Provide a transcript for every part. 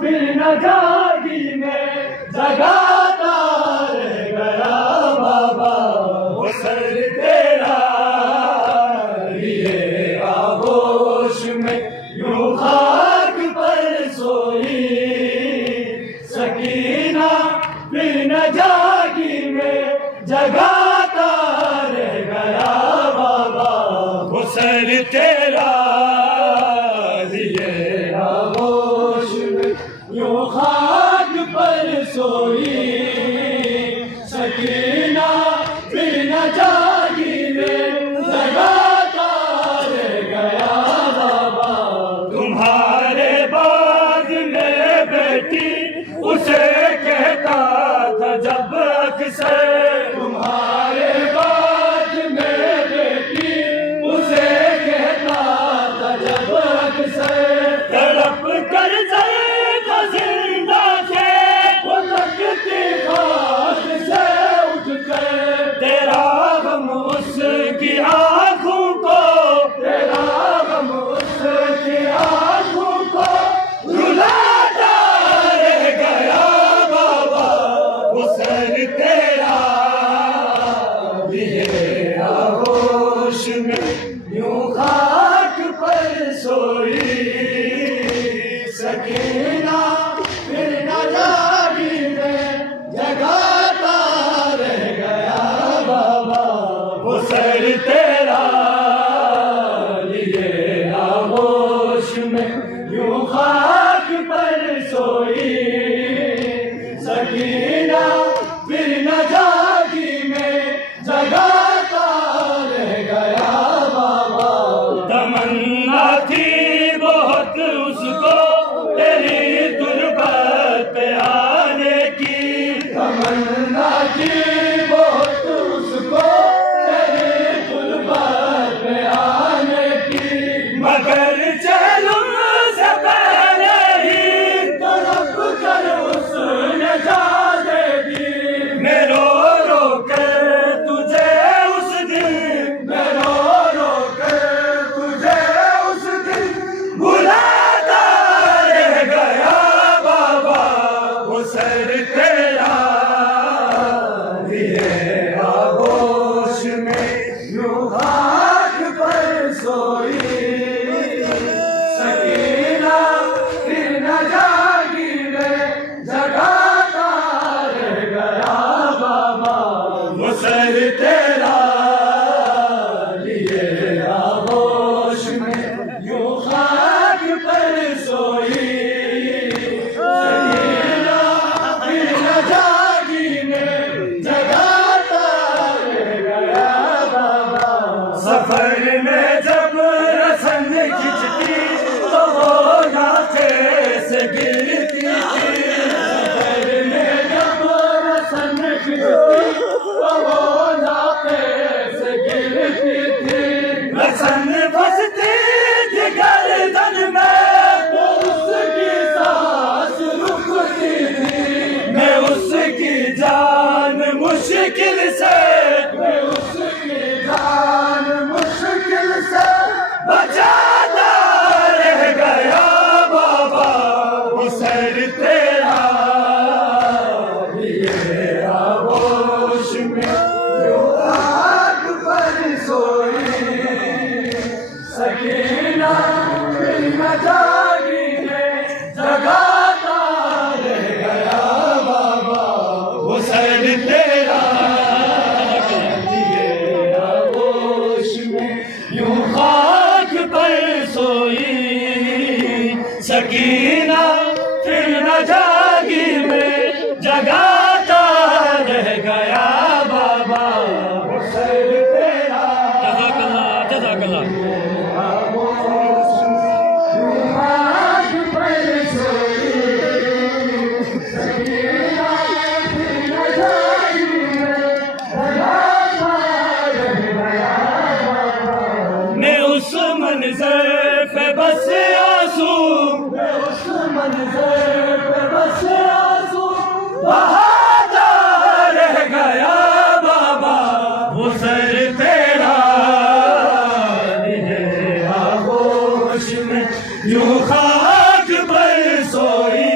फिर न जागी में जगाता रह गया बाबा। वो सर तेरा लिए आगोश में यूं खाक पर सोई सकीना, फिर न जागी में जगाता रह गया बाबा। वो सर तेरा लिए आगोश में यूं खाक पर सोई सकीना, फिर न जागी में जगाता रह गया बाबा। तुम्हारे बाद में बेटी उसे कहता था जब अक्सर, तुम्हारे बाद में बेटी उसे कहता था जब अक्सर, तड़प कर जलता जिंदा थे वो तकती खाक से उठकर। तेरा गम उसकी आंखों को, तेरा गम उसकी आंखों को रुलाता रह गया बाबा। वो सर तेरा लिए आगोश में यूं खाक पर सोई सकीना, फिर न जागी में जगाता रह गया बाबा। वो सर तेरा लिए आगोश में यूं खाक पर सोई सकीना, फिर न जागी में जगाता रह गया बाबा। तमन्ना थी बहुत उसको तेरी तुरबत पे आने की, तमन्ना थी बहुत उसको तेरी तुरबत पे आने की, मगर चलूं से पहले ही तड़प कर उसने जा दे दी। मैं रो रो कर तुझे उस दिन, मैं रो रो कर तुझे उस दिन बुलाता रह गया बाबा। वो सर तेरा लिए आगोश में यूं खाक पर सोई सकीना, फिर न जागी में जगाता रह गया बाबा। वो सर तेरा लिए आगोश में यूं खाक पर सोई सकीना, फिर न जागी में जगाता रह गया बाबा। सफर में जब रसन खिंचती तो वो नाचे से गिरती थी, सफर में जब रसन खिंचती तो वो नाचे से गिरती थी। रसन फंसती थी गर्दन में तो उसकी सांस रुकती थी। मैं उसकी जान मुश्किल से, मैं उसकी जान मुश्किल से बचाता रह गया बाबा। वो सर तेरा लिए आगोश में यूं खाक पर सोई सकीना, फिर न जागी में जगाता रह गया बाबा। वो सर तेरा लिए आगोश में यूं खाक पर सोई सकीना, फिर न जागी में जगाता रह गया बाबा। वो सर तेरा आगोश में यूं खाक पर सोई सकीना, फिर न जागी में जगाता रह गया बाबा। मैं उस मंजर पे बस आंसू, मैं उस मंजर पे बस आंसू बहाता रह गया बाबा। वो सर तेरा लिए आगोश में यूं खाक पर सोई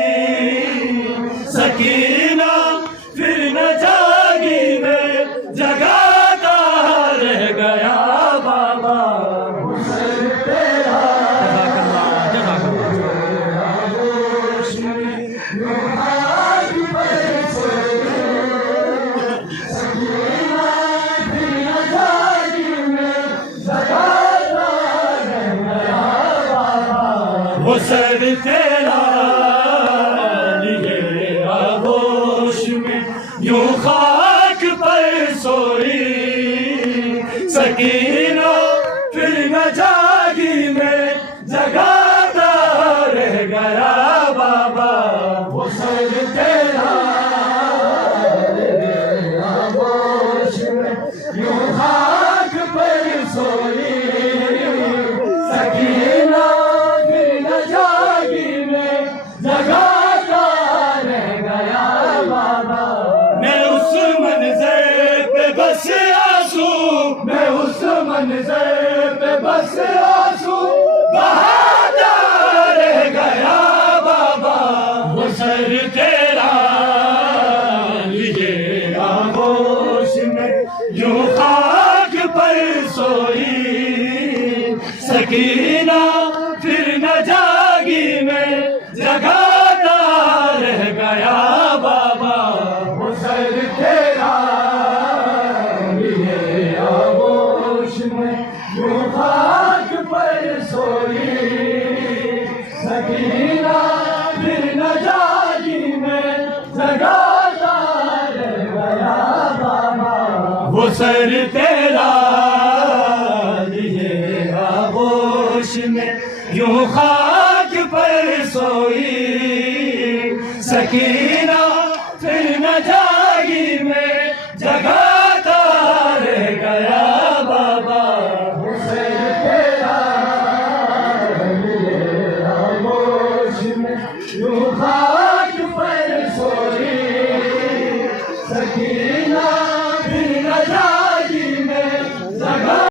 लिए आगोश में यूं खाक पर सोई सकीना, फिर न जागी में जगाता रह गया बाबा वो सर तेरा। आगोश में यूं खाक पर सोई सकीना, फिर न जागी में जगाता रह गया बाबा। मैं उस मंज़र पे बस आंसू, मैं उस मंज़र पे बस आंसू बहाता रह गया बाबा वो सर तेरा। लिए आगोश में यूं खाक पर सोई सकीना, फिर न जागी में जगाता रह गया बाबा वो सर तेरा। लिए आगोश में यूं खाक पर सोई सकीना, फिर न जागी में जगाता रह गया बाबा वो सर तेरा। लिए आगोश में यूं खाक पर सोई सकीना, फिर न जागी में जगाता रह गया बाबा वो सर तेरा। लिए आगोश में यूं खाक पर सोई सकीना,